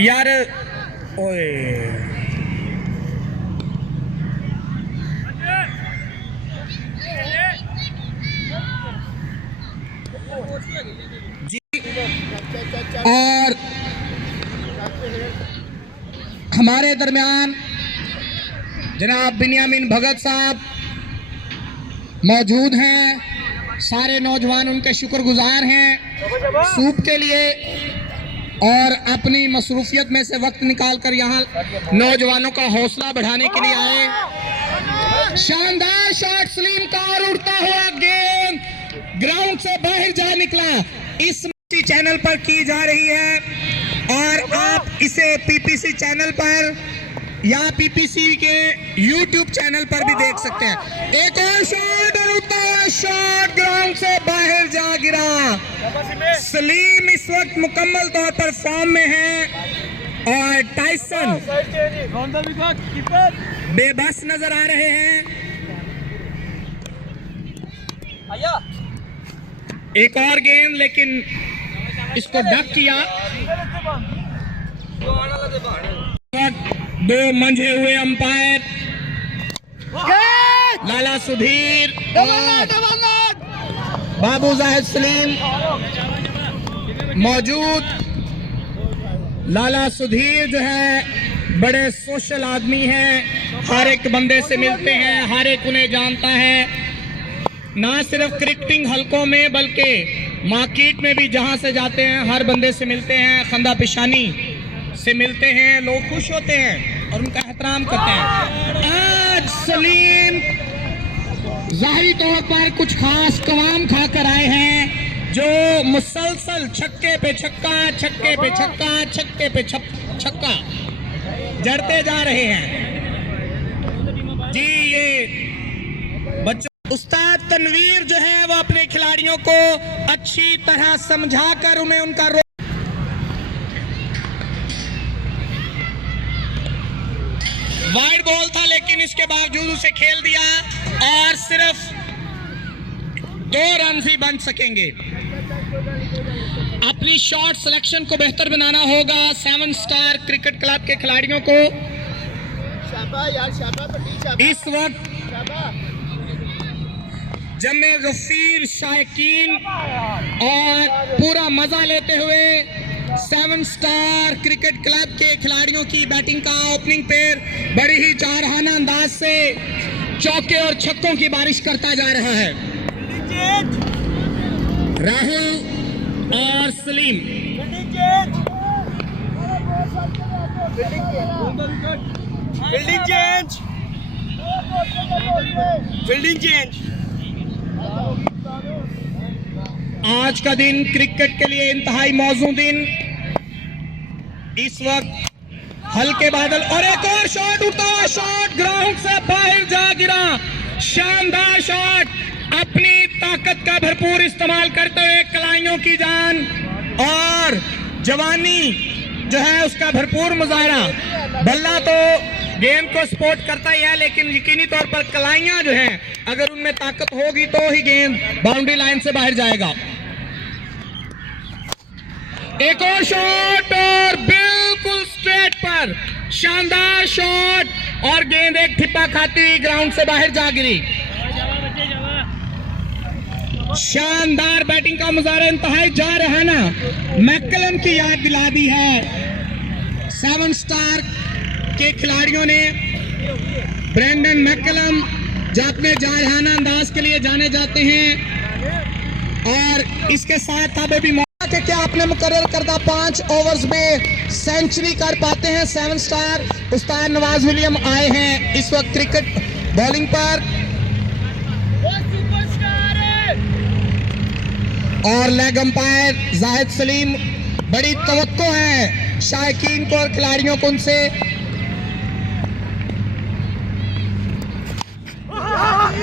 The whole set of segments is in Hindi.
यार ओए जी। और हमारे दरमियान जनाब बिन्यामिन भगत साहब मौजूद हैं। सारे नौजवान उनके शुक्रगुजार हैं सूप के लिए और अपनी मसरूफियत में से वक्त निकालकर यहाँ नौजवानों का हौसला बढ़ाने के लिए आए। शानदार शॉट सलीम का और उड़ता हुआ गेंद ग्राउंड से बाहर जा निकला। इस चैनल पर की जा रही है और आप इसे पीपीसी चैनल पर या पीपीसी के यूट्यूब चैनल पर भी देख सकते हैं। एक और शॉट और उड़ता हुआ शॉट ग्राउंड से बाहर जा गिरा। सलीम इस वक्त मुकम्मल तौर पर फॉर्म में है और टाइसन बेबस नजर आ रहे हैं। एक और गेंद लेकिन इसको डक किया। दो मंझे हुए अंपायर लाला सुधीर बाबू जाहिद सलीम मौजूद। लाला सुधीर जो है बड़े सोशल आदमी हैं, हर एक बंदे से मिलते हैं, हर एक उन्हें जानता है। ना सिर्फ क्रिकेटिंग हलकों में बल्कि मार्केट में भी जहां से जाते हैं हर बंदे से मिलते हैं, खंदा पेशानी से मिलते हैं, लोग खुश होते हैं और उनका एहतराम करते हैं। आज सलीम जाहिरी तौर पर कुछ खास कवाम खाकर आए हैं जो मुसलसल छक्के पे छक्का, छक्के पे छक्का, छक्के पे छक्का जड़ते जा रहे हैं जी। ये बच्चों उस्ताद तनवीर जो है वो अपने खिलाड़ियों को अच्छी तरह समझाकर उन्हें उनका वाइड बॉल था लेकिन इसके बावजूद उसे खेल दिया और सिर्फ 2 रन ही बन सकेंगे। अपनी शॉट सिलेक्शन को बेहतर बनाना होगा 7 स्टार क्रिकेट क्लब के खिलाड़ियों को। इस वक्त जमे गफीर शायकीन और पूरा मजा लेते हुए 7 स्टार क्रिकेट क्लब के खिलाड़ियों की बैटिंग का ओपनिंग पेयर बड़ी ही चारहाना अंदाज से चौके और छक्कों की बारिश करता जा रहा है। राहुल और सलीम फील्डिंग चेंज। आज का दिन क्रिकेट के लिए इंतहाई मौजूद दिन। इस वक्त हल्के बादल और एक और शॉट उठता हुआ शॉट ग्राउंड से बाहर जा गिरा। शानदार शॉट अपनी ताकत का भरपूर इस्तेमाल करते हुए कलाइयों की जान और जवानी जो है उसका भरपूर मुजाहरा। बल्ला तो गेंद को सपोर्ट करता ही है लेकिन यकीनी तौर पर कलाइयां जो हैं अगर उनमें ताकत होगी तो ही गेंद बाउंड्री लाइन से बाहर जाएगा। एक और शॉट और बिल्कुल स्ट्रेट पर शानदार शॉट और गेंद एक ठिप्पा खाती हुई ग्राउंड से बाहर जा गिरी। शानदार बैटिंग का मुजाहरा इंतहाई जा रहा ना मैकलम की याद दिला दी है 7 स्टार के खिलाड़ियों ने। ब्रेंडन मैकलम जो अपने जारहाना अंदाज के लिए जाने जाते हैं और इसके साथ अब भी मौका के क्या आपने मुकर्रर करदा 5 ओवर्स में सेंचुरी कर पाते हैं 7 स्टार। उस्ताद नवाज विलियम आए हैं इस वक्त क्रिकेट बॉलिंग पर और लेग अंपायर जाहिद सलीम। बड़ी तवक्को है शायकीन को और खिलाड़ियों को उनसे।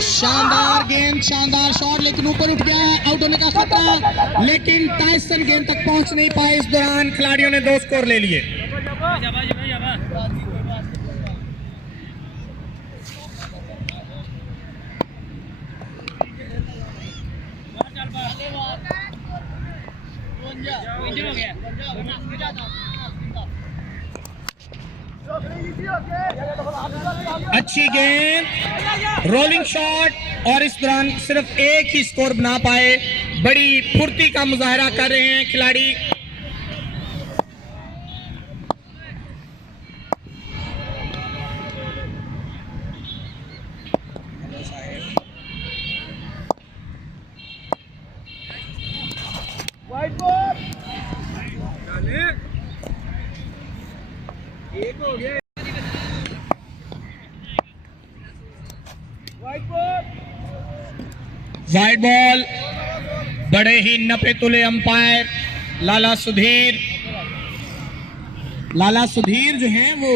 शानदार गेंद, शानदार शॉट लेकिन ऊपर उठ गया, आउट होने का खतरा लेकिन टाइसन गेंद तक पहुंच नहीं पाए। इस दौरान खिलाड़ियों ने 2 स्कोर ले लिए। अच्छी गेंद, रोलिंग शॉट, और इस दौरान सिर्फ एक ही स्कोर बना पाए। बड़ी फुर्ती का मुजाहरा कर रहे हैं खिलाड़ी। वाइट बॉल एक हो गया। वाइड बॉल, बड़े ही नपे तुले अंपायर लाला सुधीर जो हैं वो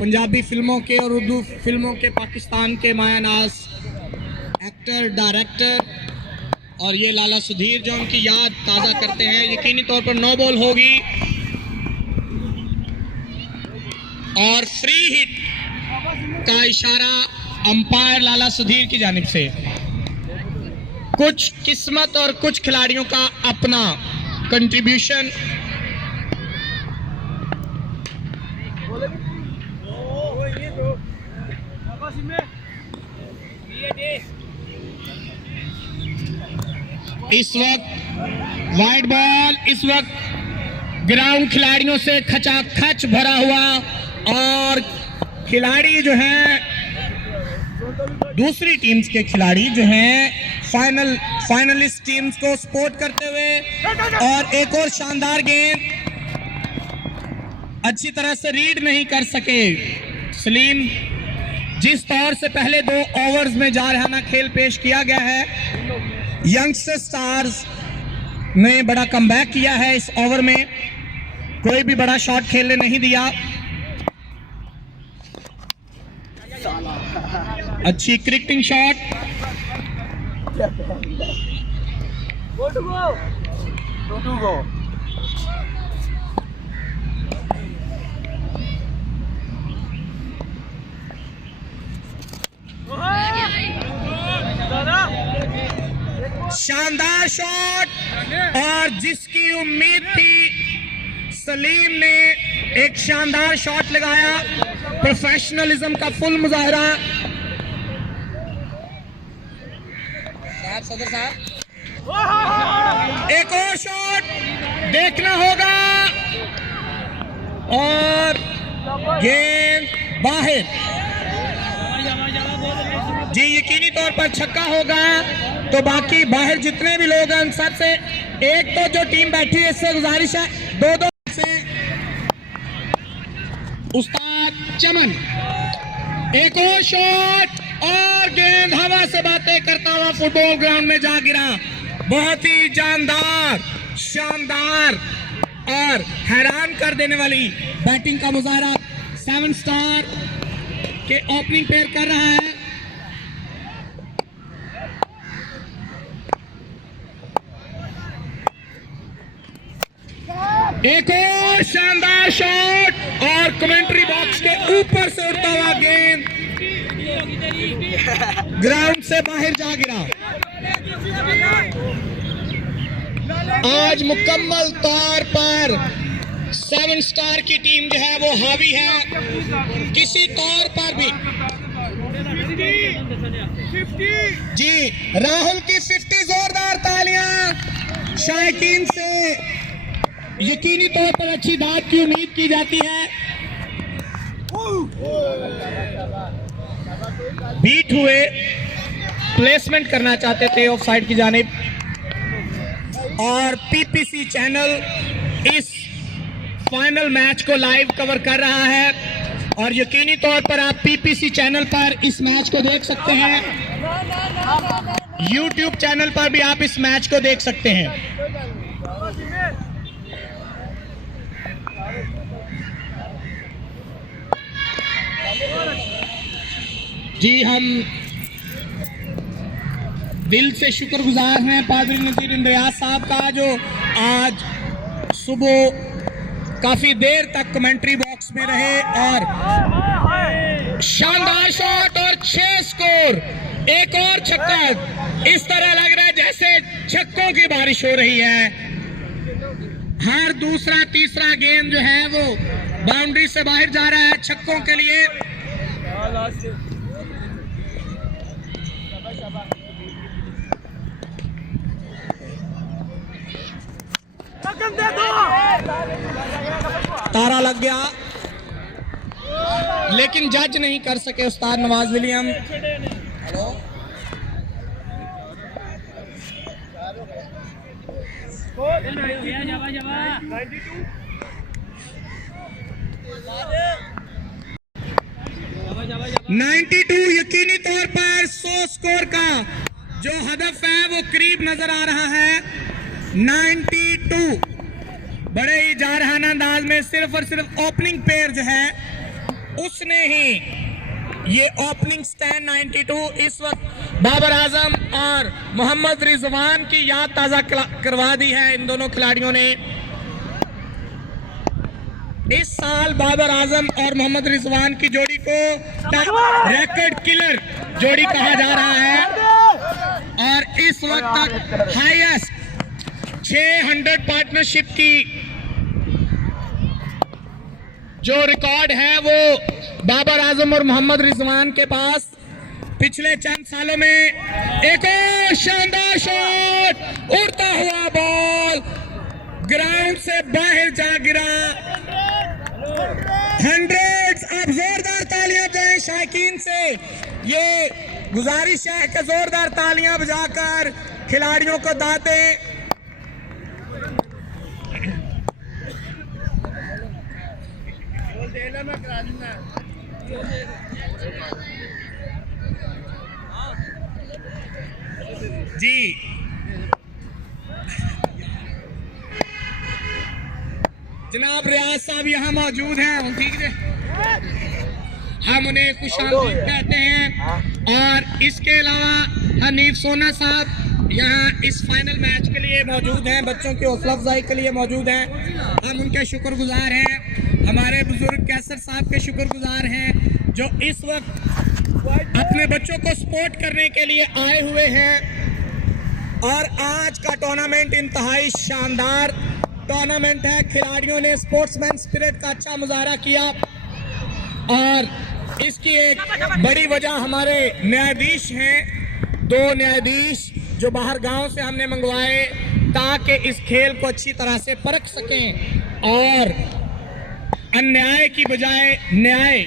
पंजाबी फिल्मों के और उर्दू फिल्मों के पाकिस्तान के मायानाज एक्टर डायरेक्टर, और ये लाला सुधीर जो उनकी याद ताज़ा करते हैं। यकीनी तौर पर नो बॉल होगी और फ्री हिट का इशारा अंपायर लाला सुधीर की जानिब से। कुछ किस्मत और कुछ खिलाड़ियों का अपना कंट्रीब्यूशन। इस वक्त वाइड बॉल, इस वक्त ग्राउंड खिलाड़ियों से खचाखच भरा हुआ, और खिलाड़ी जो हैं दूसरी टीम्स के खिलाड़ी जो हैं फाइनलिस्ट टीम्स को सपोर्ट करते हुए, और एक और शानदार गेंद अच्छी तरह से रीड नहीं कर सके सलीम। जिस तौर से पहले 2 ओवर्स में जारहाना खेल पेश किया गया है, यंगस्टर स्टार्स ने बड़ा कमबैक किया है। इस ओवर में कोई भी बड़ा शॉट खेलने नहीं दिया। अच्छी क्रिकेटिंग शॉट, शानदार शॉट, और जिसकी उम्मीद थी सलीम ने एक शानदार शॉट लगाया। प्रोफेशनलिज्म का फुल मुजाहरा। सदर साहब, एक और शॉट देखना होगा, और गेंद बाहर। जी यकीनी तौर पर छक्का होगा, तो बाकी बाहर जितने भी लोग हैं सबसे, एक तो जो टीम बैठी है इससे गुजारिश है 2-2 से। उस्ताद चमन, एक और शॉट, और गेंद हवा से बातें करता हुआ फुटबॉल ग्राउंड में जा गिरा। बहुत ही जानदार, शानदार और हैरान कर देने वाली बैटिंग का मुजाहरा 7 स्टार के ओपनिंग पेयर कर रहा है। एक और शानदार शॉट, और कमेंट्री बॉक्स के ऊपर से उड़ता हुआ गेंद ग्राउंड से बाहर जा गिरा। आज मुकम्मल तौर पर 7 स्टार की टीम जो है वो हावी है। किसी तौर पर भी जी राहुल की 50 जोरदार तालियां शायकीन से। यकीनी तौर पर अच्छी दाद की उम्मीद की जाती है। बीट हुए, प्लेसमेंट करना चाहते थे ऑफ साइड की जानिब, और पीपीसी चैनल इस फाइनल मैच को लाइव कवर कर रहा है, और यकीनी तौर पर आप पीपीसी चैनल पर इस मैच को देख सकते हैं। यूट्यूब चैनल पर भी आप इस मैच को देख सकते हैं। जी हम दिल से शुक्रगुजार हैं पादरी नज़ीर इंद्रियाज साहब का, जो आज सुबह काफी देर तक कमेंट्री बॉक्स में रहे, और शानदार शॉट और 6 स्कोर, एक और छक्का। इस तरह लग रहा है जैसे छक्कों की बारिश हो रही है। हर दूसरा तीसरा गेंद जो है वो बाउंड्री से बाहर जा रहा है छक्कों के लिए। तारा लग गया लेकिन जज नहीं कर सके उस्ताद नवाज विलियम। हेलो 92 यकीनी तौर पर 100 स्कोर का जो हदफ है वो करीब नजर आ रहा है। 92 बड़े ही जारहाना अंदाज में सिर्फ और सिर्फ ओपनिंग पेयर जो है उसने ही ये ओपनिंग स्टैंड 92 इस वक्त बाबर आजम और मोहम्मद रिजवान की याद ताजा करवा दी है। इन दोनों खिलाड़ियों ने इस साल बाबर आजम और मोहम्मद रिजवान की जोड़ी को रिकॉर्ड किलर जोड़ी कहा जा रहा है और इस वक्त तक हाईएस्ट 600 पार्टनरशिप की जो रिकॉर्ड है वो बाबर आजम और मोहम्मद रिजवान के पास। पिछले चंद सालों में एक और शानदार शॉट, उड़ता हुआ बॉल ग्राउंड से बाहर जा गिरा। हंड्रेड्स, अब जोरदार तालियां जाए शायकीन से। ये गुजारिश है कि जोरदार तालियां बजाकर खिलाड़ियों को दाद दें। जी जनाब रियाज साहब यहाँ मौजूद हैं, ठीक है, हम उन्हें खुशामदीद कहते हैं। और इसके अलावा हनीफ सोना साहब यहाँ इस फाइनल मैच के लिए मौजूद हैं, बच्चों की हौसला अफजाई के लिए मौजूद हैं। हम उनके शुक्रगुजार हैं। हमारे बुजुर्ग कैसर साहब के शुक्रगुजार हैं जो इस वक्त अपने बच्चों को सपोर्ट करने के लिए आए हुए हैं। और आज का टूर्नामेंट इंतहाई शानदार टूर्नामेंट है। खिलाड़ियों ने स्पोर्ट्समैन स्पिरिट का अच्छा मुजाहरा किया और इसकी एक बड़ी वजह हमारे न्यायाधीश हैं, 2 न्यायाधीश जो बाहर गांव से हमने मंगवाए ताकि इस खेल को अच्छी तरह से परख सकें और अन्याय की बजाय न्याय।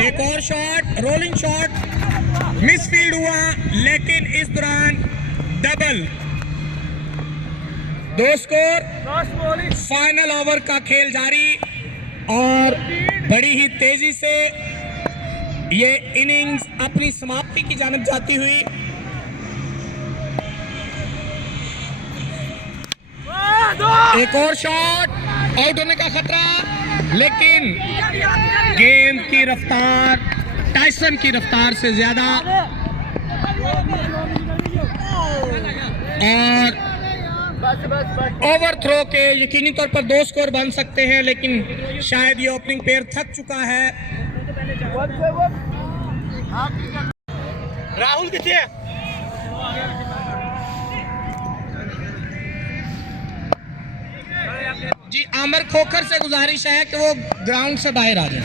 एक और शॉट, रोलिंग शॉट मिसफील्ड हुआ लेकिन इस दौरान डबल। 2 स्कोर, फाइनल ओवर का खेल जारी और बड़ी ही तेजी से ये इनिंग्स अपनी समाप्ति की जानिब जाती हुई। एक और शॉट, आउट होने का खतरा लेकिन गेंद की रफ्तार टाइसन की रफ्तार से ज्यादा और ओवर थ्रो के यकीनी तौर पर 2 स्कोर बन सकते हैं लेकिन शायद ये ओपनिंग पेयर थक चुका है। राहुल किथे है? जी आमिर खोखर से गुजारिश है कि वो ग्राउंड से बाहर आ जाए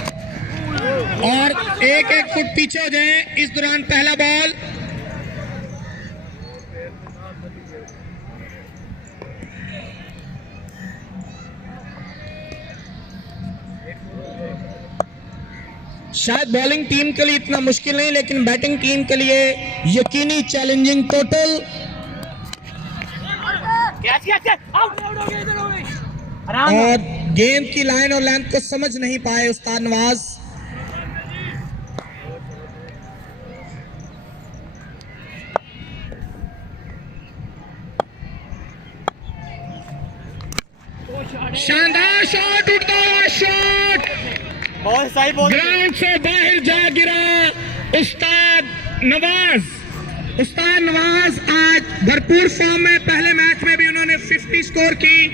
और 1-1 फुट पीछे हो जाए। इस दौरान पहला बॉल, शायद बॉलिंग टीम के लिए इतना मुश्किल नहीं लेकिन बैटिंग टीम के लिए यकीनी चैलेंजिंग टोटल। और गेंद की लाइन और लेंथ को समझ नहीं पाए उस्ताद नवाज। शानदार शॉट, उठता हुआ शॉट ग्राउंड से बाहर जा गिरा। उस्ताद नवाज आज भरपूर फॉर्म में, पहले मैच में भी उन्होंने 50 स्कोर की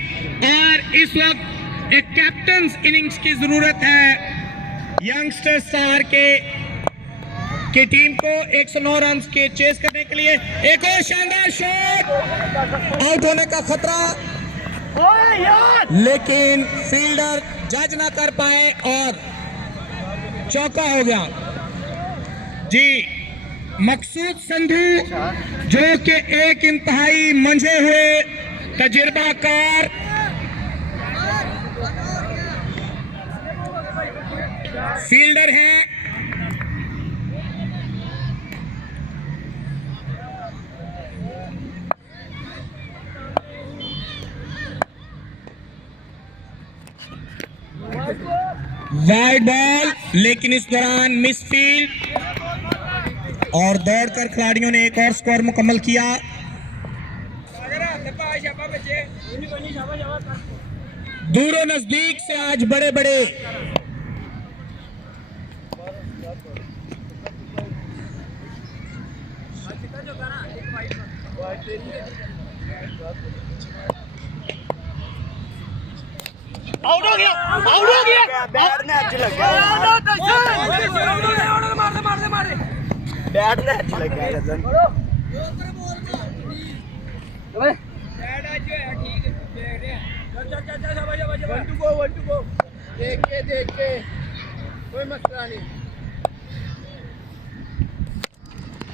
और इस वक्त एक कैप्टन इनिंग्स की जरूरत है यंगस्टर स्टार के की टीम को 109 रन के चेस करने के लिए एक और शानदार शॉट, आउट होने का खतरा, लेकिन फील्डर जज ना कर पाए और चौका हो गया। जी, मकसूद संधू जो कि एक इंतहाई मंझे हुए तजुर्बाकार फील्डर हैं, वाइड बॉल, लेकिन इस दौरान मिस फील्ड और दौड़कर खिलाड़ियों ने एक और स्कोर मुकम्मल किया। दूरों नजदीक से आज बड़े बड़े आउट हो गया, आउट हो गया, बैट ने अच्छी लग गया, मार दे बैट ने अच्छी लग गया गजन वन टू गो देख के कोई मसला नहीं।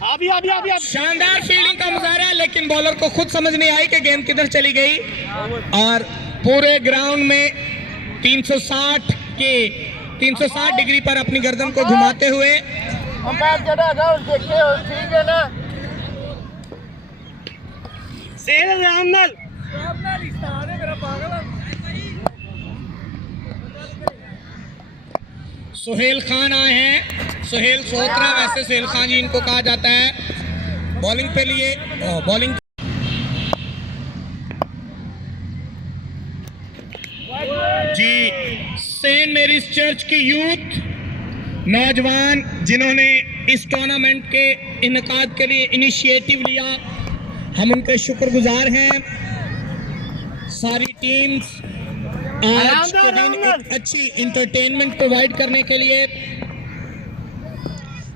अभी शानदार फील्डिंग का मुजाहरा, लेकिन बॉलर को खुद समझ नहीं आई कि गेंद किधर चली गई और पूरे ग्राउंड में 360 डिग्री पर अपनी गर्दन को घुमाते हुए ठीक है ना, सुहेल खान आए हैं, सुहेल सोत्रा, वैसे सुहेल खान जी इनको कहा जाता है। बॉलिंग पे लिए बॉलिंग जी, सेंट मेरीज चर्च की यूथ नौजवान जिन्होंने इस टूर्नामेंट के इनकाद के लिए इनिशिएटिव लिया, हम उनके शुक्रगुजार हैं। सारी टीम्स आज के दिन एक अच्छी एंटरटेनमेंट प्रोवाइड करने के लिए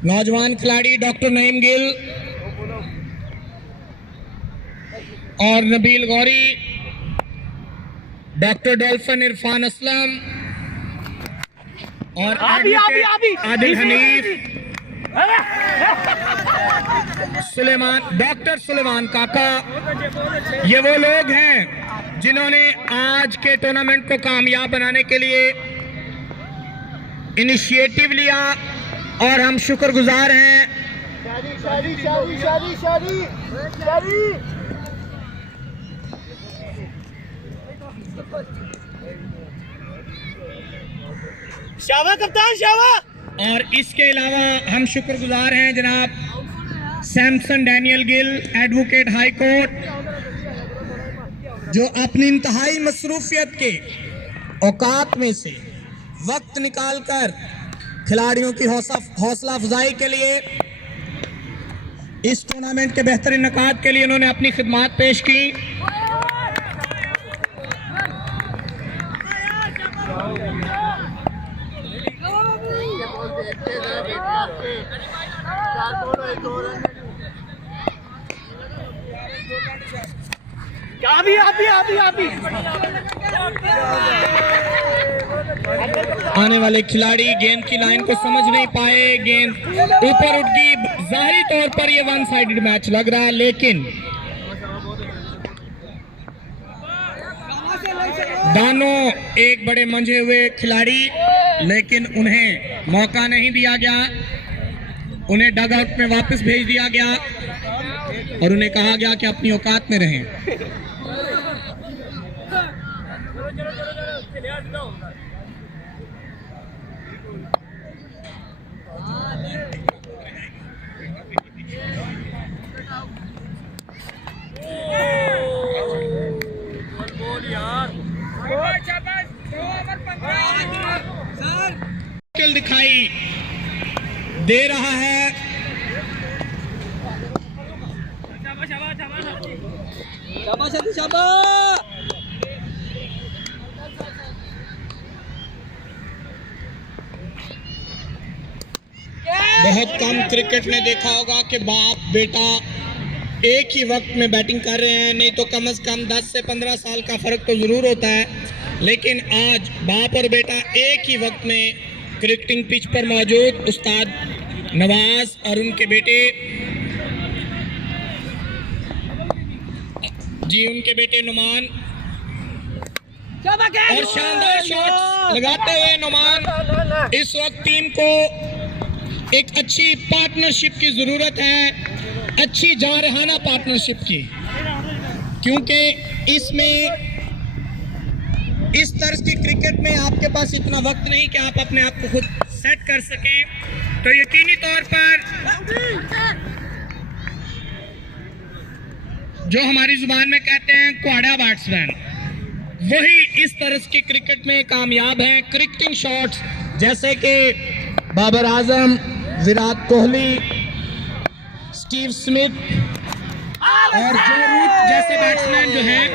नौजवान खिलाड़ी डॉक्टर नईम गिल और नबील गौरी, डॉक्टर डॉल्फिन इरफान असलम और आदिल हनीफ, सुलेमान, डॉक्टर सुलेमान काका, ये वो लोग हैं जिन्होंने आज के टूर्नामेंट को कामयाब बनाने के लिए इनिशिएटिव लिया और हम शुक्रगुजार हैं। शाबाश कप्तान, शाबाश। और इसके अलावा हम शुक्रगुजार हैं जनाब Samson Daniel Gill, advocate high court, जो अपनी इंतहाई मसरूफियत के औकात में से वक्त निकालकर खिलाड़ियों की हौसला अफजाई के लिए इस टूर्नामेंट के बेहतरीन इनकाद के लिए उन्होंने अपनी खिदमत पेश की। आने वाले खिलाड़ी गेंद की लाइन को समझ नहीं पाए, गेंद ऊपर उठ गई। जाहिरी तौर पर यह वन साइडेड मैच लग रहा है, लेकिन दोनों एक बड़े मंझे हुए खिलाड़ी, लेकिन उन्हें मौका नहीं दिया गया, उन्हें डग आउट में वापस भेज दिया गया और उन्हें कहा गया कि अपनी औकात में रहें। दिखाई दे रहा है, बहुत कम क्रिकेट में देखा होगा कि बाप बेटा एक ही वक्त में बैटिंग कर रहे हैं, नहीं तो कम से कम 10 से 15 साल का फ़र्क तो ज़रूर होता है, लेकिन आज बाप और बेटा एक ही वक्त में क्रिकेटिंग पिच पर मौजूद उस्ताद नवाज और उनके बेटे उनके बेटे नुमान, और शानदार शॉट्स लगाते हुए नुमान। इस वक्त टीम को एक अच्छी पार्टनरशिप की ज़रूरत है, अच्छी जारहाना पार्टनरशिप की, क्योंकि इसमें इस तर्ज की क्रिकेट में आपके पास इतना वक्त नहीं कि आप अपने आप को खुद सेट कर सकें। तो यकीनी तौर पर जो हमारी जुबान में कहते हैं कुआड़ा बैट्समैन, वही इस तरह की क्रिकेट में कामयाब हैं। क्रिकेटिंग शॉट्स जैसे कि बाबर आजम, विराट कोहली, स्टीव स्मिथ और जो रूट जैसे बैट्समैन जो हैं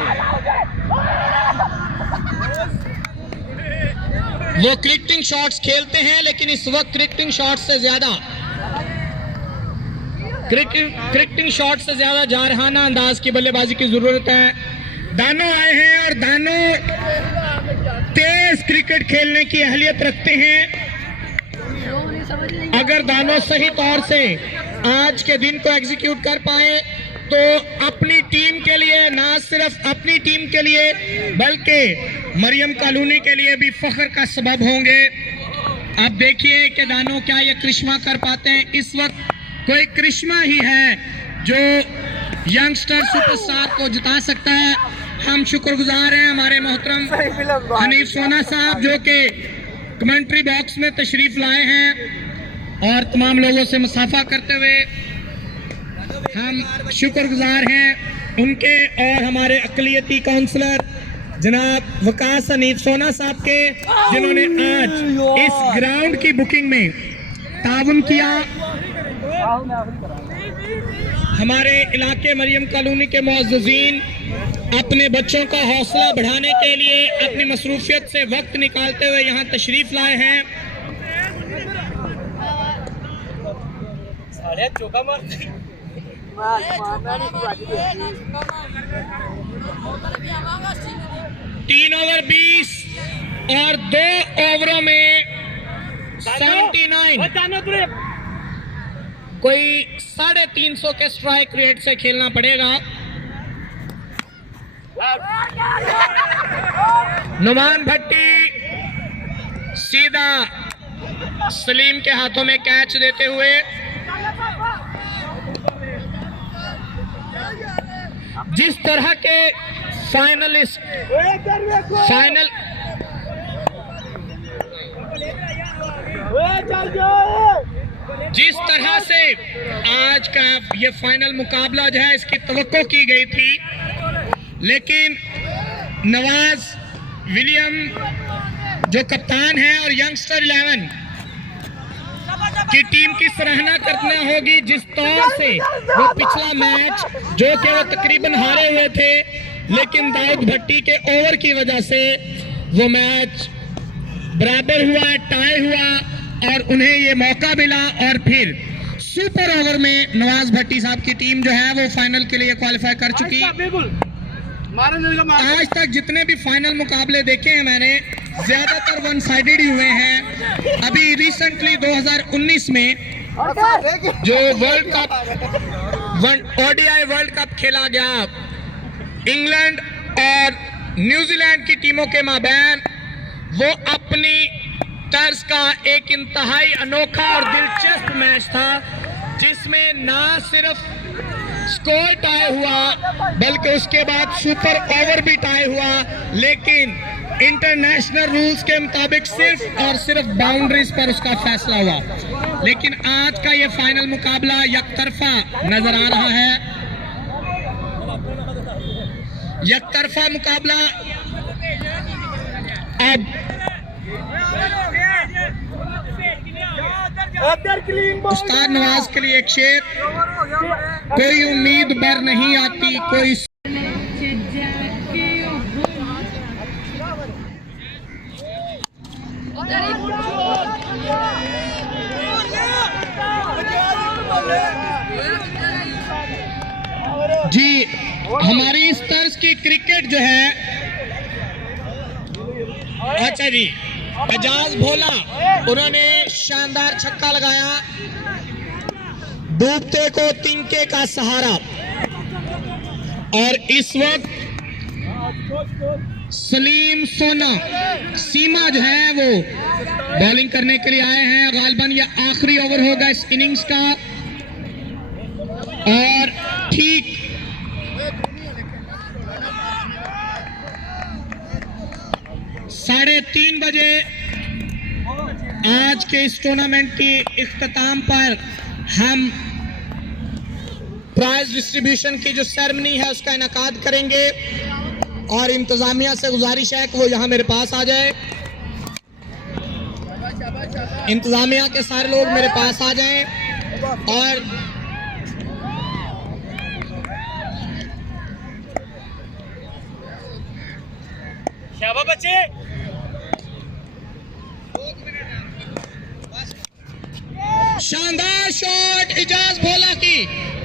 वो क्रिकेटिंग शॉट्स खेलते हैं, लेकिन इस वक्त क्रिकेटिंग शॉट्स से ज्यादा जारहाना अंदाज की बल्लेबाजी की जरूरत है। दानो आए हैं और दानो तेज क्रिकेट खेलने की अहलियत रखते हैं। अगर दानो सही तौर से आज के दिन को एग्जीक्यूट कर पाए तो अपनी टीम के लिए, ना सिर्फ अपनी टीम के लिए बल्कि मरियम कॉलोनी के लिए भी फख्र का सबब होंगे। अब देखिए कि दानो क्या ये करिश्मा कर पाते हैं। इस वक्त कोई करिश्मा ही है जो यंगस्टर सुपरस्टार को जिता सकता है। हम शुक्रगुजार हैं हमारे मोहतरम हनीफ सोना साहब जो कि कमेंट्री बॉक्स में तशरीफ लाए हैं और तमाम लोगों से मुसाफा करते हुए हम शुक्रगुजार हैं उनके और हमारे अक़लियती काउंसलर जनाब वकास हनीफ सोना साहब के, जिन्होंने आज इस ग्राउंड की बुकिंग में ताउन किया। हमारे इलाके मरियम कॉलोनी के मुअज़्ज़िज़ीन अपने बच्चों का हौसला बढ़ाने के लिए अपनी मसरूफियत से वक्त निकालते हुए यहाँ तशरीफ लाए हैं। तीन ओवर 20 और 2 ओवरों में 79, कोई 350 के स्ट्राइक रेट से खेलना पड़ेगा। नुमान भट्टी सीधा सलीम के हाथों में कैच देते हुए जिस तरह के जिस तरह से आज का ये फाइनल मुकाबला जो है इसकी तवक्को की गई थी, लेकिन नवाज विलियम जो कप्तान है और यंगस्टर 11 की टीम की सराहना करना होगी। जिस तौर से वो पिछला मैच जो कि वो तकरीबन हारे हुए थे, लेकिन दाऊद भट्टी के ओवर की वजह से वो मैच बराबर हुआ, टाई हुआ और उन्हें ये मौका मिला और फिर सुपर ओवर में नवाज भट्टी साहब की टीम जो है वो फाइनल के लिए क्वालिफाई कर चुकी। आज तक जितने भी फाइनल मुकाबले देखे हैं मैंने, ज्यादातर वन साइडेड ही हुए हैं। अभी रिसेंटली 2019 में जो world cup ODI world cup खेला गया इंग्लैंड और न्यूजीलैंड की टीमों के माबैन, वो अपनी तर्ज का एक इंतहाई अनोखा और दिलचस्प मैच था, जिसमें ना सिर्फ स्कोर टाई हुआ बल्कि उसके बाद सुपर ओवर भी टाई हुआ, लेकिन इंटरनेशनल रूल्स के मुताबिक सिर्फ और सिर्फ बाउंड्रीज पर उसका फैसला हुआ। लेकिन आज का ये फाइनल मुकाबला यकतरफा नजर आ रहा है। यकतरफा मुकाबला। अब उस्ताद नवाज के लिए एक शेर, कोई उम्मीद बर नहीं आती कोई जी हमारी इस तर्ज की क्रिकेट जो है, अच्छा जी एजाज भोला उन्होंने शानदार छक्का लगाया, डूबते को तिनके का सहारा। और इस वक्त सलीम सोना सीमा जो है वो बॉलिंग करने के लिए आए हैं। गालिबन ये आखिरी ओवर होगा इस इनिंग्स का। और ठीक 3:30 बजे आज के इस टूर्नामेंट की इख्तिताम पर हम प्राइज डिस्ट्रीब्यूशन की जो सेरेमनी है उसका इनकाद करेंगे। और इंतजामिया से गुजारिश है कि वो यहाँ मेरे पास आ जाए। इंतजामिया के सारे लोग मेरे पास आ जाएं। और शाबाश बच्चे। शानदार शॉट इजाज भोला की,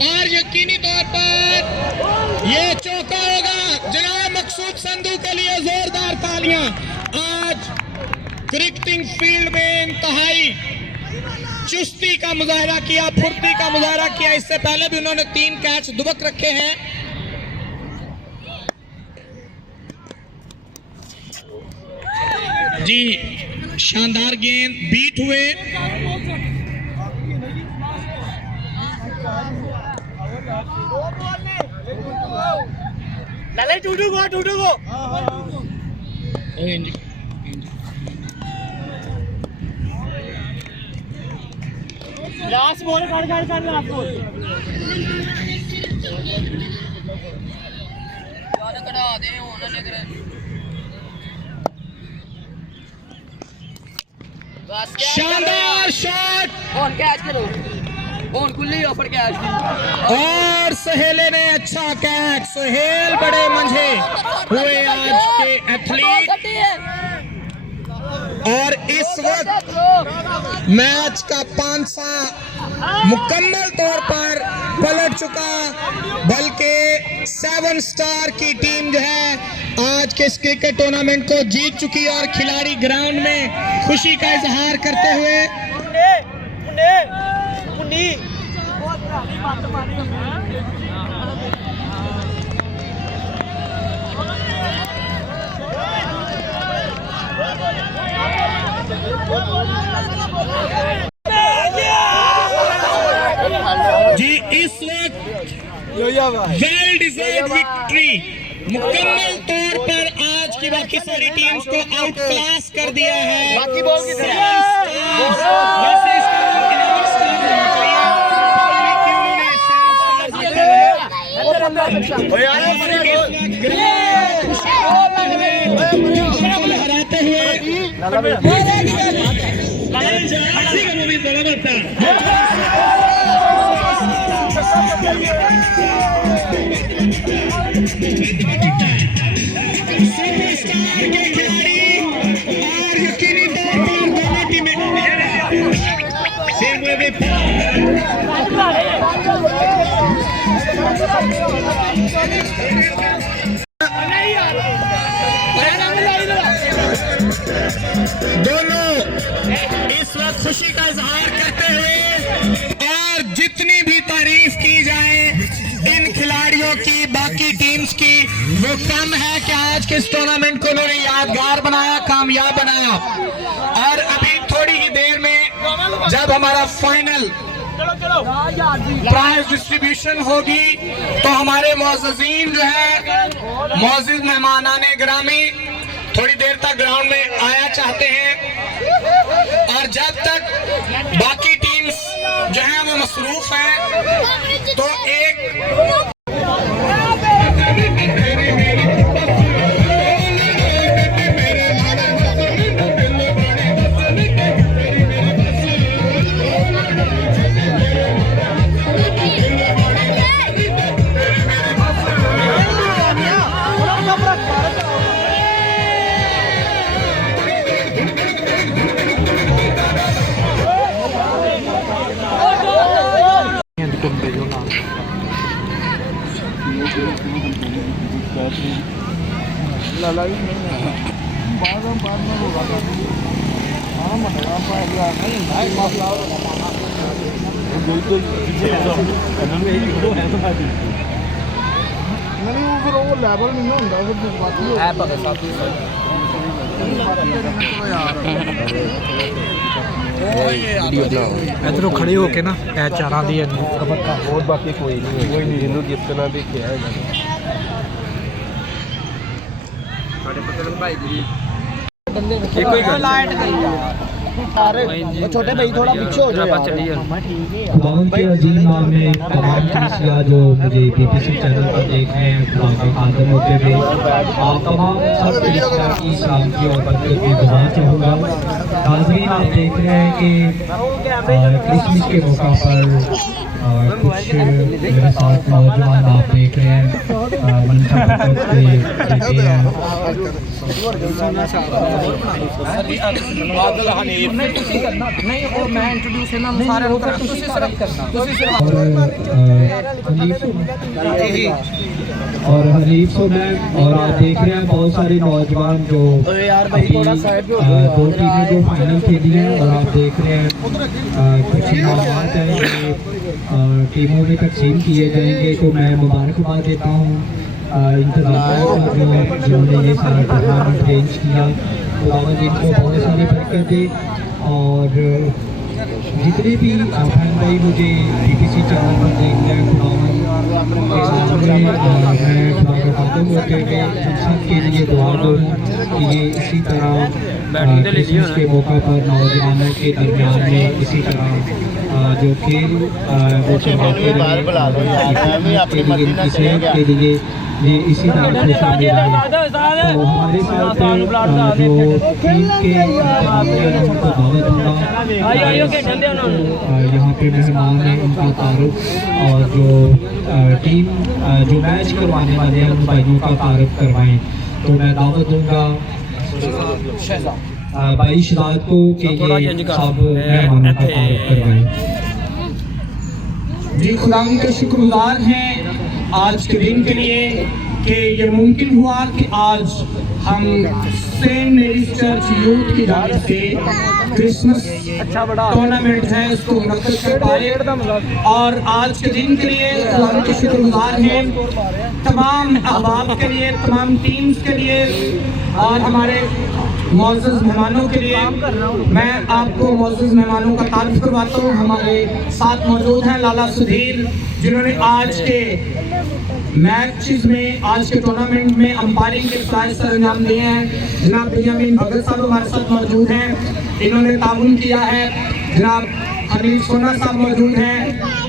और यकीनी तौर पर ये चौका होगा। जनाब मकसूद संधू के लिए जोरदार तालियां। आज क्रिकेटिंग फील्ड में इंतहाई चुस्ती का मुजाहरा किया, फुर्ती का मुजाहरा किया। इससे पहले भी उन्होंने 3 कैच दुबक रखे हैं। जी शानदार गेंद बीट हुए। लाले टूटू को लास्ट बॉल काट लास्ट बॉल यार करा दे उन्होंने करे शानदार शॉट फोन कैच करो, फोन खुली ऑफर कैच की। और सहेले ने अच्छा कैच। सहेल बड़े मंझे हुए आज के एथलीट। और इस वक्त मैच का पांसा मुकम्मल तौर पर पलट चुका, बल्कि 7 स्टार की टीम जो है आज के इस क्रिकेट टूर्नामेंट को जीत चुकी है। और खिलाड़ी ग्राउंड में खुशी का इजहार करते हुए जी इस वक्त वेल डिजर्व्ड विक्ट्री मुकम्मल तौर पर आज की बाकी सारी टीम्स को आउट क्लास कर दिया है। बाकी बॉल की तरह। वैसे इसका इनाम स्टार होना चाहिए। हराते हुए सुपरस्टार के खिलाड़ी और यकीनी तौर पर दोनों टीमें दोनों इस वक्त खुशी का इजहार करते हुए, और जितनी भी तारीफ की जाए इन खिलाड़ियों की बाकी टीम्स की वो कम है कि आज के इस टूर्नामेंट को उन्होंने यादगार बनाया, कामयाब बनाया। और अभी थोड़ी ही देर में जब हमारा फाइनल प्राइज डिस्ट्रीब्यूशन होगी तो हमारे मुअज़्ज़िज़ीन जो है, मुअज़्ज़िज़ मेहमानाने गिरामी थोड़ी देर तक ग्राउंड में आया चाहते हैं। और जब तक बाकी टीम्स जो है वो मसरूफ हैं तो एक नहीं फिर वो लेवल नहीं होता फिर जज्बाती हो है भगत साहब की इधरों खड़े होके ना ए चारा दी और बाकी कोई नहीं इन्हों जितना देखिया है ਸਾਡੇ ਪਤਨ ਭਾਈ ਜੀ छोटे भाई थोड़ा पीछे हो जाओ खुदावन के अजीम नाम में तमाम कलीसिया जो मुझे बीबीसी चैनल पर देख रहे हैं खुदा के खादम होते हुए आप तमाम सब कलीसिया की शांति और बरकत की दुआ चाहूँगा। नाज़रीन आप देख रहे हैं कि क्रिसमस के मौका पर कुछ मेरे साथ नौजवान आप देख रहे हैं मनसा पतक के बेटे हैं नहीं और मैं इंट्रोड्यूस है ना सारे होकर तुझे सिर्फ करना और हनीफ सो मैम और आप देख रहे हैं बहुत सारे नौजवान जो अभी 2 टीमें जो फाइनल खेली हैं और आप देख रहे हैं कुछ इनामात हैं ये टीमों में तकसीम किए जाएंगे। तो मैं मुबारकबाद देता हूँ इंतजामिया को जिन्होंने ये सारा टूर्नामेंट अरेंज किया। खुदावंद इनको बहुत सारी बरकत दे और जितने भी बहन भाई मुझे बीबीसी चैनल पर देख रहे हैं खुदावंद के सामने मैं खुदा का खादम होते हुए उन सब के लिए दुआ करूँ कि ये इसी तरह क्रिसमस के मौका पर नौजवानों के दरमियान में इसी तरह जो खेल वो चलते रहे इनकी सेहत के लिए ये इसी तरह से शामिल है। तो हमारे साथ जो टीम के उनको दावत दूंगा यहाँ पे मेहमान हैं उनका तारुफ और जो टीम जो मैच करवाने वाले हैं उन भाइयों का तारुफ करवाएं। तो मैं दावत दूंगा भाई शहजाद को कि ये सब मेहमानों का तारुफ करवाएं। जी खुदा के शुक्रगुजार हैं आज के दिन के लिए कि ये मुमकिन हुआ कि आज हम सेंट मेरीज चर्च यूथ की जानिब से क्रिसमस टूर्नामेंट है इसको मुनक्किद कर पाए और आज के दिन के लिए खुदा के शुक्रगुजार हैं तमाम अहबाब के लिए तमाम टीम्स के लिए और हमारे मौजूद मेहमानों के लिए। मैं आपको मौजूद मेहमानों का तारुफ करवाता हूँ। हमारे साथ मौजूद हैं लाला सुधीर जिन्होंने आज के मैचेस में आज के टूर्नामेंट में अंपायरिंग के फ्राइज सर अंजाम दिए हैं। जनाब बेंजामिन भगत साहब हमारे साथ मौजूद हैं, इन्होंने ताउन किया है। जनाब हनीफ सोना साहब मौजूद हैं,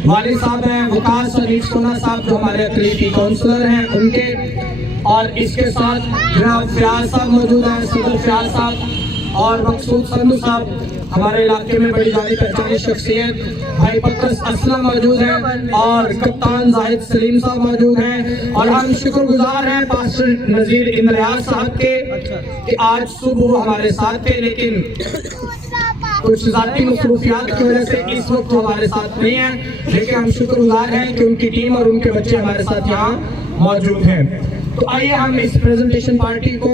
वाली साहब हैं विकास हनीफ सोना साहब जो हमारे अकलीती काउंसलर हैं उनके, और इसके साथ जनाब फयाज साहब मौजूद हैं, सदर फयाज साहब और मकसूद संधू साहब हमारे इलाके में बड़ी जानी पहचानी शख्सियत, भाई पत्रस असलम मौजूद हैं और कप्तान जाहिद सलीम साहब मौजूद हैं। और हम शुक्रगुजार हैं पास्टर नजीर इमरान साहब के कि आज सुबह वो हमारे साथ थे लेकिन कुछ ज़ाती मसरूफियात की वजह से इस वक्त हमारे साथ नहीं हैं, लेकिन हम शुक्रगुजार हैं कि उनकी टीम और उनके बच्चे हमारे साथ यहाँ मौजूद हैं। तो आइए हम इस प्रेजेंटेशन पार्टी को,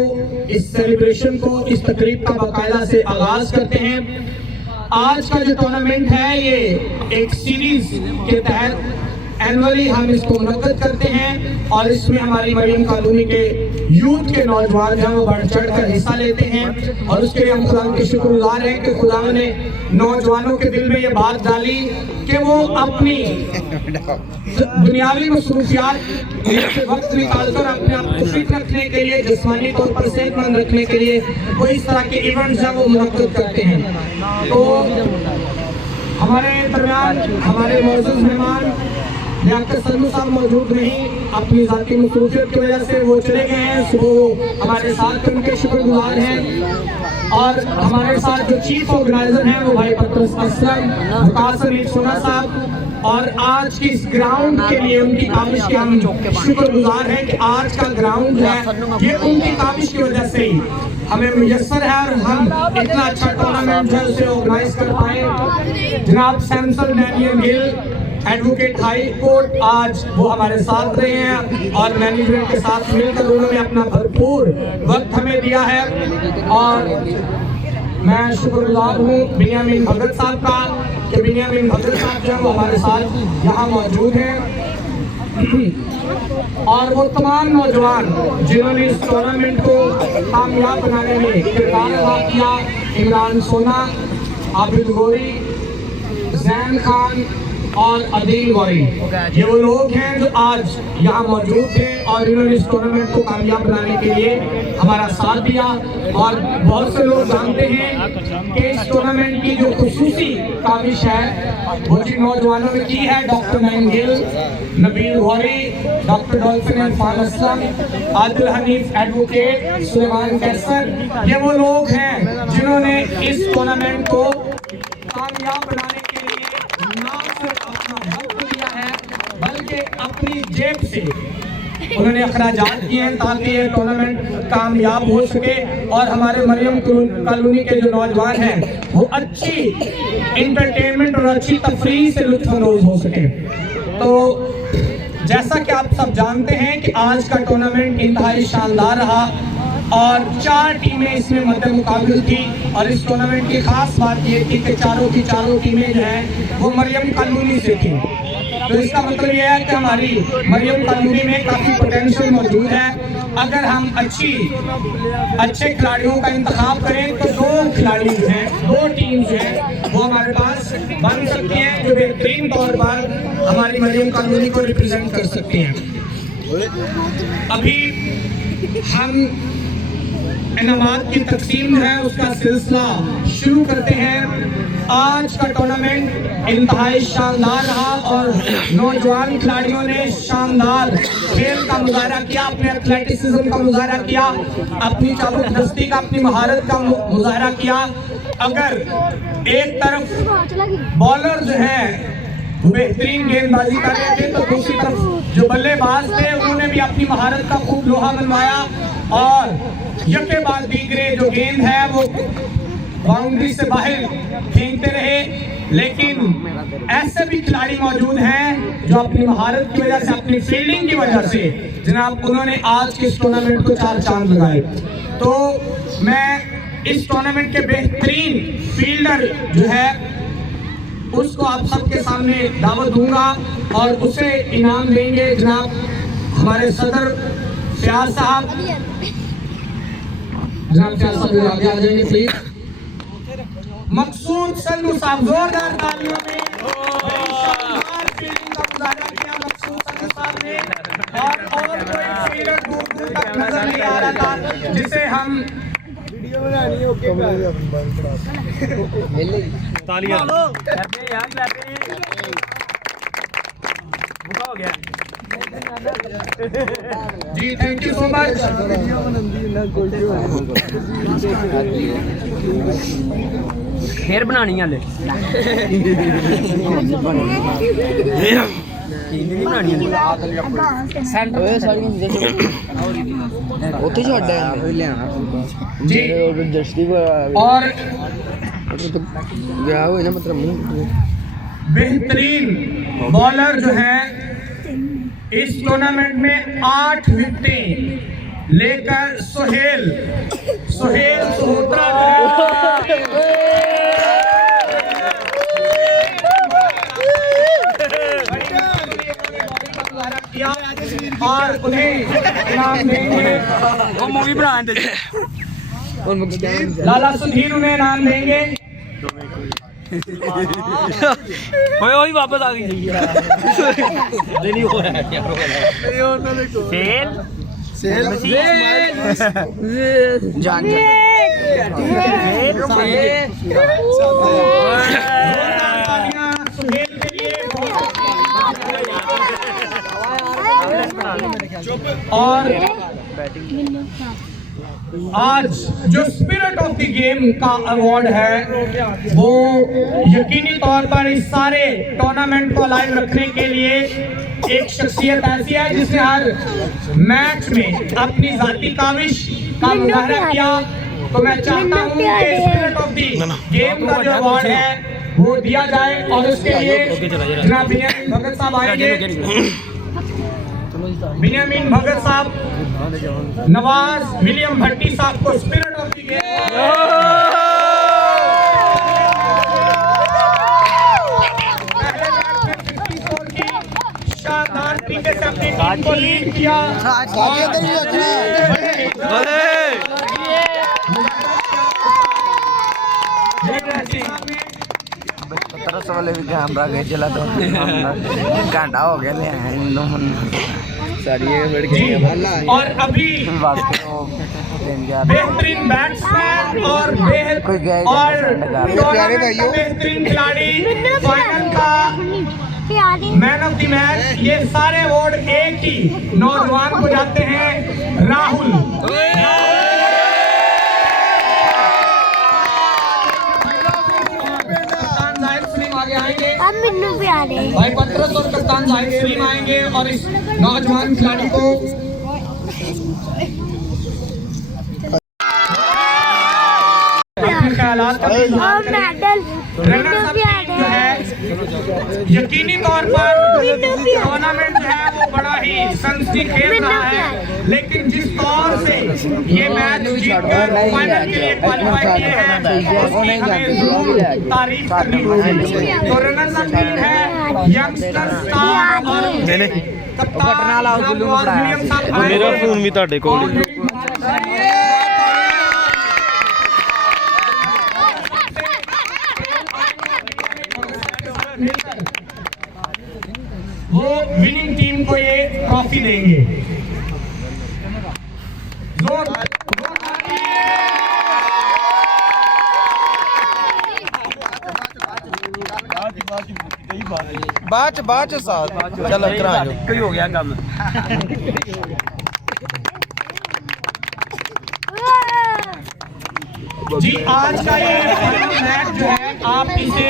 इस सेलिब्रेशन को, इस तकरीब का बाकायदा से आगाज करते हैं। आज का जो टूर्नामेंट है ये एक सीरीज के तहत एनुअली हम इसको मुनक्किद करते हैं और इसमें हमारी मरियम कॉलोनी के यूथ के नौजवान जो वो बढ़ चढ़ कर हिस्सा लेते हैं और उसके लिए हम खुदा के शुक्रगुजार हैं कि खुदा ने नौजवानों के दिल में ये बात डाली कि वो अपनी दुनियावी मसरूफियात से वक्त निकालकर अपने आप को फिट रखने के लिए, जिस्मानी तौर पर सेहतमंद रखने के लिए वो इस तरह के इवेंट्स हैं वो मुनक्किद करते हैं। तो हमारे दरमियान हमारे मौजूद मेहमान डॉक्टर संधू साहब मौजूद नहीं, अपनी ज़ाती मसरूफियत की वजह से वो चले गए हैं। सुबह हमारे साथ उनके शुक्रगुजार हैं और हमारे साथ जो चीफ ऑर्गेनाइजर हैं वो भाई पत्रस असलम, विकास हनीफ सोना साहब और आज की इस ग्राउंड के लिए उनकी काविश के हम शुक्रगुजार हैं कि आज का ग्राउंड है ये उनकी काविश की वजह से ही हमें मुयस्सर है और हम इतना अच्छा टूर्नामेंट जो है उसे ऑर्गेनाइज कर पाए। जनाब Samson Daniel Gill advocate high court आज वो हमारे साथ रहे हैं और मैनेजमेंट के साथ मिलकर उन्होंने अपना भरपूर वक्त हमें दिया है। और मैं शुक्रगुजार हूँ बिनियामिन भगत साहब का कि बिनियामिन भगत साहब जो है वो हमारे साथ यहाँ मौजूद हैं और वो तमाम नौजवान जिन्होंने इस टूर्नामेंट को कामयाब बनाने में किरदार अदा किया, इमरान सोना, आबिद गोरी, जैन खान और अदील गौरी, ये वो लोग हैं जो आज यहाँ मौजूद थे और इन्होंने इस टूर्नामेंट को कामयाब बनाने के लिए हमारा साथ दिया। और बहुत से लोग जानते हैं कि इस टूर्नामेंट की जो खुसूसी काविश है वो जिन नौजवानों ने की है, doctor Naeem Gill, Nabeel Gauri, doctor Dolphin Irfan Aslam, Adil Hanif advocate, Suleman Kaiser, ये वो लोग हैं जिन्होंने इस टूर्नामेंट को कामयाब बनाने के लिए ना सिर्फ अपना वक्त दिया है बल्कि अपनी जेब से उन्होंने अखराजात किए हैं ताकि ये टूर्नामेंट कामयाब हो सके और हमारे मरियम कॉलोनी के जो नौजवान हैं वो अच्छी इंटरटेनमेंट और अच्छी तफरीह से लुत्फ़अंदोज़ हो सके। तो जैसा कि आप सब जानते हैं कि आज का टूर्नामेंट इंतहाई शानदार रहा और 4 टीमें इसमें मद्दे मुकाबिल थी और इस टूर्नामेंट की खास बात ये थी कि चारों की चारों टीमें जो हैं वो मरियम कॉलोनी से थी। तो इसका मतलब ये है कि हमारी मरियम कॉलोनी में काफ़ी पोटेंशियल मौजूद है। अगर हम अच्छे खिलाड़ियों का इंतखाब करें तो 2 खिलाड़ी हैं, 2 टीम्स हैं वो हमारे पास बन सकती हैं जो बेहतरीन तौर पर हमारी मरियम कॉलोनी को रिप्रेजेंट कर सकती हैं। अभी हम इनामात की तकसीम है उसका सिलसिला शुरू करते हैं। आज का टूर्नामेंट इंतहाई शानदार रहा और नौजवान खिलाड़ियों ने शानदार खेल का मुजाहरा किया, अपने एथलेटिसिज्म का मुजाहरा किया, अपनी चाबुकदस्ती का, अपनी महारत का मुजाहरा किया। अगर एक तरफ बॉलर जो हैं बेहतरीन गेंदबाजी कर रहे थे तो दूसरी तरफ जो बल्लेबाज थे उन्होंने भी अपनी महारत का खूब लोहा मनवाया और यके बाद दीगरे जो गेंद है वो बाउंड्री से बाहर फेंकते रहे। लेकिन ऐसे भी खिलाड़ी मौजूद हैं जो अपनी महारत की वजह से, अपनी फील्डिंग की वजह से जनाब उन्होंने आज के इस टूर्नामेंट को 4 चांद लगाए। तो मैं इस टूर्नामेंट के बेहतरीन फील्डर जो है उसको आप सबके सामने दावत दूंगा और उसे इनाम देंगे जनाब हमारे सदर फयाज साहब। जनाब फयाज साहब आगे आ जाएंगे प्लीज। मकसूद संधू साहब, जोरदार तालियों में शानदार फील्डिंग का मुजाहरा किया मकसूद संधू साहब ने और कोई फील्डर दूर तक नजर नहीं आ रहा था जिसे हम वीडियो बनानी है। ओके तालियां यार हो गया जी, थैंक यू सो मच। फिर बनानी है और बेहतरीन बॉलर जो है इस टूर्नामेंट में 8 विकेटें लेकर सोहेल सोहोत्रा और उन्हें इनाम देंगे। वो मूवी बनाने लाला सुधीर उन्हें इनाम देंगे। वही वापस आ गई नहीं हो रहा है जान और आज जो स्पिरिट ऑफ द गेम का अवार्ड है वो यकीनी तौर पर इस सारे टूर्नामेंट को लाइव रखने के लिए एक शख्सियत ऐसी है जिसने हर मैच में अपनी जाती काविश का मुजाहरा किया। तो मैं चाहता हूँ कि स्पिरिट ऑफ द गेम का जो अवार्ड है वो दिया जाए और उसके लिए जनाब बिन्यामीन भगत साहब आएंगे। बिन्यामीन भगत साहब नवाज विलियम भट्टी साहब को स्पिरिट ऑफ द गेम शानदार तरीके से अपनी टीम को लीड किया। तरस वाले भी कैमरा गए चला तो घंटा हो गया ले और अभी बेहतरीन बैट्समैन और बेहतरीन खिलाड़ी फाइनल का मैन ऑफ द मैच, ये सारे अवार्ड एक ही नौजवान को जाते हैं, राहुल। कप्तान जाहिद सलीम आगे आएंगे, भाई पत्रस और कप्तान जाहिद सलीम आएंगे और इस नौजवान खिलाड़ी को यकीनी तौर पर टूर्नामेंट जो है वो बड़ा ही संस्कृत खेल रहा है, लेकिन जिस तौर से ये मैच जीतकर फाइनल के लिए क्वालिफाई किए हैं उसकी हमें जरूर तारीफ करनी होगी। तो रनर्स अप टीम है यंगस्टर स्टार और कप्तान विलियम साहब। मेरा फोन भी ਤੁਹਾਡੇ ਕੋਲ वो विनिंग टीम को ये ट्रॉफी देंगे। बाच साथ चलो करा कोई हो गया काम। जी आज का ये मैच जो है आप इसे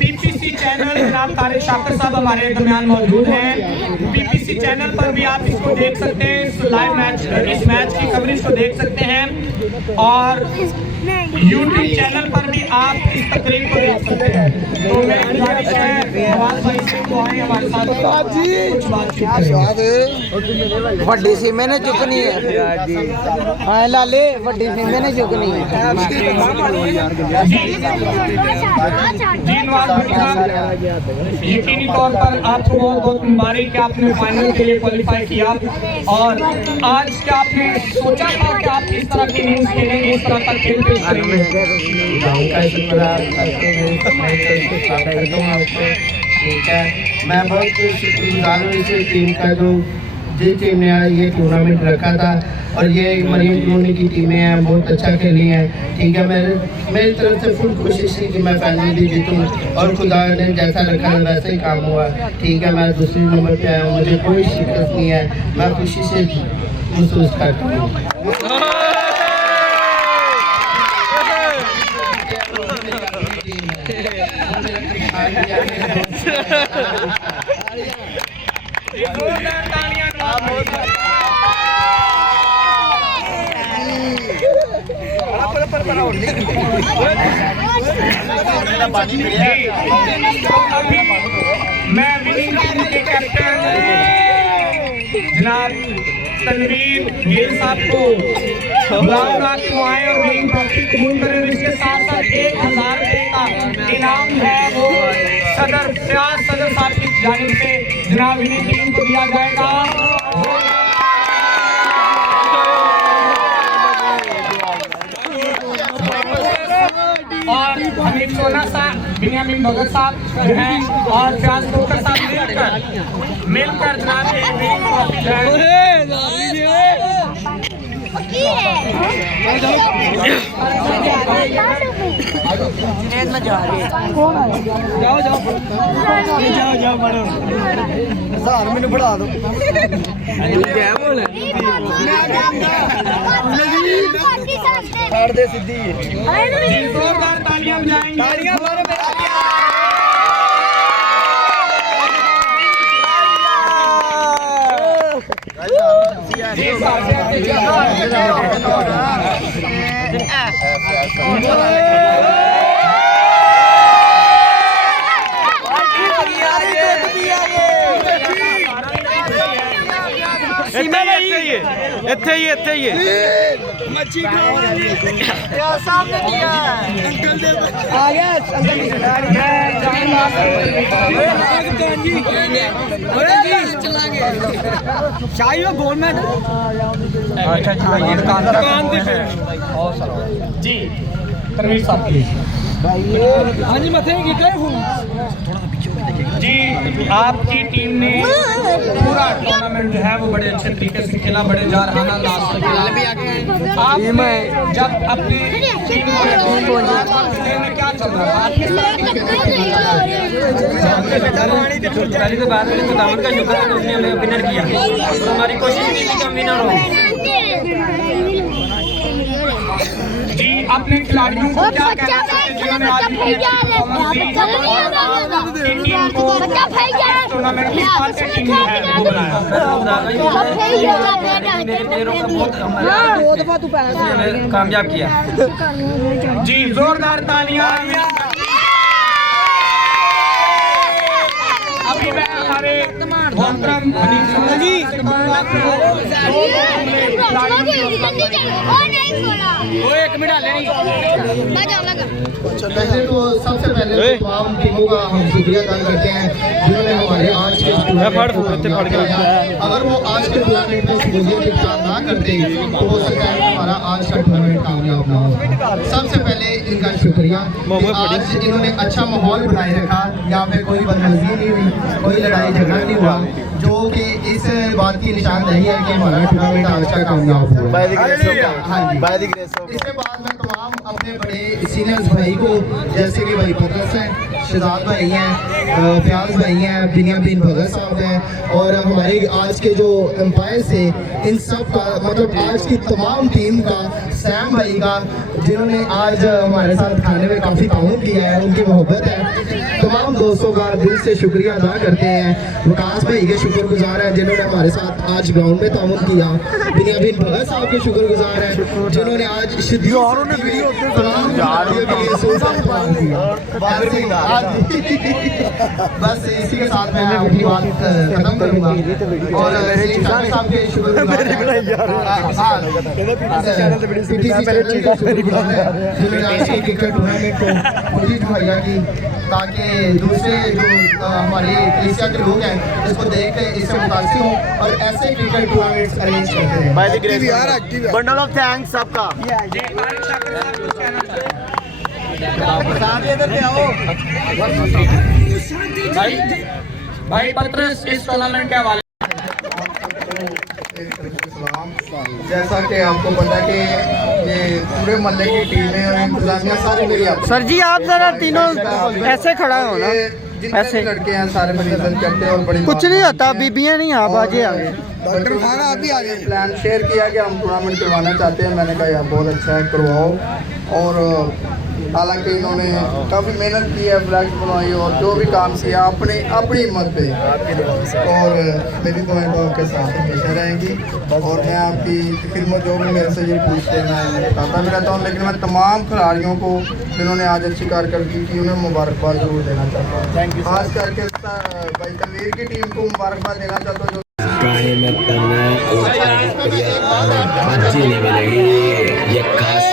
पीपीसी चैनल, जनाब तारिक शाकिर साहब हमारे दरमियान मौजूद हैं, पीपीसी चैनल पर भी आप इसको देख सकते हैं, इस लाइव मैच इस मैच की कवरेज को देख सकते हैं और यूट्यूब चैनल पर भी आप इस तकरीर को देख सकते हैं। तो मेरी गुजारिश है नवाज भाई से वो आए हमारे साथ कुछ बातचीत करें। वड्डी सी मैंने चुकनी है। हाँ लाले वड्डी सी मैंने चुकनी है। जी नवाज भाई साहब, यकीनी तौर पर आपको बहुत बहुत मुबारक कि आपने फाइनल के लिए क्वालिफाई किया और आज क्या आपने सोचा था कि आप इस तरह की इनिंग्स खेलेंगे, इस तरह का खेल पेश करेंगे? ठीक है, मैं बहुत शुक्रगुजार हूँ इस टीम का जो जिस टीम ने ये टूर्नामेंट रखा था और ये मरीम कॉलोनी की टीमें हैं, बहुत अच्छा खेली हैं। ठीक है, मेरी तरफ से फुल कोशिश थी कि मैं फाइनल भी जीतूँ और खुदा ने जैसा रखा है वैसे ही काम हुआ। ठीक है, मैं दूसरे नंबर पे आया हूँ, मुझे कोई शिकस्त नहीं है, मैं खुशी से महसूस करता हूँ। मैं विनिंग टीम के कैप्टन जनाब तनवीर गिल साहब को बुलाऊंगा कि वो आए और विनिंग ट्रॉफी कबूल करें। इसके साथ साथ 1000 रुपये का इनाम है वो सदर फयाज सदर साहब की जानिब से जनाब विनिंग टीम को दिया जाएगा। और हमीद सोना साहब, बिन्यामीन भगत साहब जो हैं और फयाज खोकर साहब मिलकर जनाब ये विनिंग ट्रॉफी जो है मैंने बढ़ा दो सीधी जोरदार तालियां बजाएंगे। सीमा भाई ਇੱਥੇ ਹੀ ਮੱਛੀ सामने दिया आ गया शाही वो गोल में अच्छा जी भाई दुकान जी तनवीर साहब प्लीज। हाँ जी मथे कितने जी आपकी टीम ने पूरा टूर्नामेंट जो है वो बड़े अच्छे तरीके से खेला, बड़े जारहाना अंदाज से खेला। आपने जब अपनी टीम को में क्या चल रहा था पहले तो बाद में खुदावन का शुक्र है उसने हमें विनर किया और हमारी कोशिश नहीं थी कि हम विनर हो। जी अपने खिलाड़ियों को क्या कहना चाहिए जिन्होंने आज टीम को टूर्नामेंट की पांचवी टीम है वो हमें कामयाब किया। जी जोरदार तालियां। अभी मैं हमारे मोहतरम जी वो एक मिनट लेनी पहले तो सबसे पहले तमाम टीमों का हम शुक्रिया अदा करते हैं जिन्होंने हमारे आज के अगर वो आज के टूर्नामेंट में शमूलियत इख्तियार ना करते तो हो सकता है हमारा आज का टूर्नामेंट कामयाब ना हो। सबसे पहले इनका शुक्रिया कि आज इन्होंने अच्छा माहौल बनाए रखा, यहाँ पे कोई बदतमीजी नहीं हुई, कोई लड़ाई झगड़ा नहीं हुआ, जो कि इस बात की निशानदेही है कि हमारा टूर्नामेंट आज का कामयाब हुआ। इसके बाद मैं तमाम अपने बड़े सीनियर्स भाई को जैसे कि भाई पतरस हैं, शहजाद भाई हैं, फयाज भाई हैं, बिनियामीन भगत साहब हैं और हमारे आज के जो एम्पायर्स थे इन सब का मतलब आज की तमाम टीम का, सैम भाई का जिन्होंने आज हमारे साथ खाने में काफ़ी ताउन किया है, उनकी मोहब्बत है। तमाम दोस्तों का दिल से शुक्रिया अदा करते हैं। विकास भाई के शुक्रगुजार हैं जिन्होंने हमारे साथ आज ग्राउंड में ताउन किया। बिनियामीन भगत साहब के शुक्रगुजार हैं जिन्होंने आज बस इसी के साथ मैं अपनी बात खत्म करूंगा और साहब के शुक्रगुजार क्रिकेट टूर्नामेंट को खुशी मुहैया की ताकि दूसरे जो हमारे एशिया के लोग हैं इसको देख के इससे मुतासिर हों और ऐसे क्रिकेट टूर्नामेंट्स अरेंज करते हैं। बंडल ऑफ थैंक्स सबका। भाई पतरस इस टूर्नामेंट के हवाले जैसा कि आपको पता है कि ये पूरे मोहल्ले की टीमें और इंतजामिया सारी मेरी आप सर जी आप जरा तीनों ऐसे खड़ा हो ना, ऐसे लड़के हैं सारे मेरी इज्जत करते हैं और बड़ी कुछ नहीं होता, बीबियाँ नहीं आप आगे आगे डॉक्टर खाना आप भी आ गए। प्लान शेयर किया कि हम टूर्नामेंट करवाना चाहते हैं, मैंने कहा यार बहुत अच्छा है करवाओ और हालांकि इन्होंने काफ़ी मेहनत की है, फ्लैग बनवाई और जो भी काम किया अपनी हिम्मत पे और मेरी दुआएं तो आपके साथ हमेशा रहेंगी और मैं आपकी खिदमत जो भी मेरे से ये पूछते हैं मैं बताता भी रहता हूँ। लेकिन मैं तमाम खिलाड़ियों को जिन्होंने आज अच्छी कारकर्दगी की उन्हें मुबारकबाद जरूर देना चाहता हूँ। Thank you. खास करके भाई तनवीर की टीम को मुबारकबाद देना चाहता हूँ। गाने में तन्ना और नहीं मिलेगी ये खास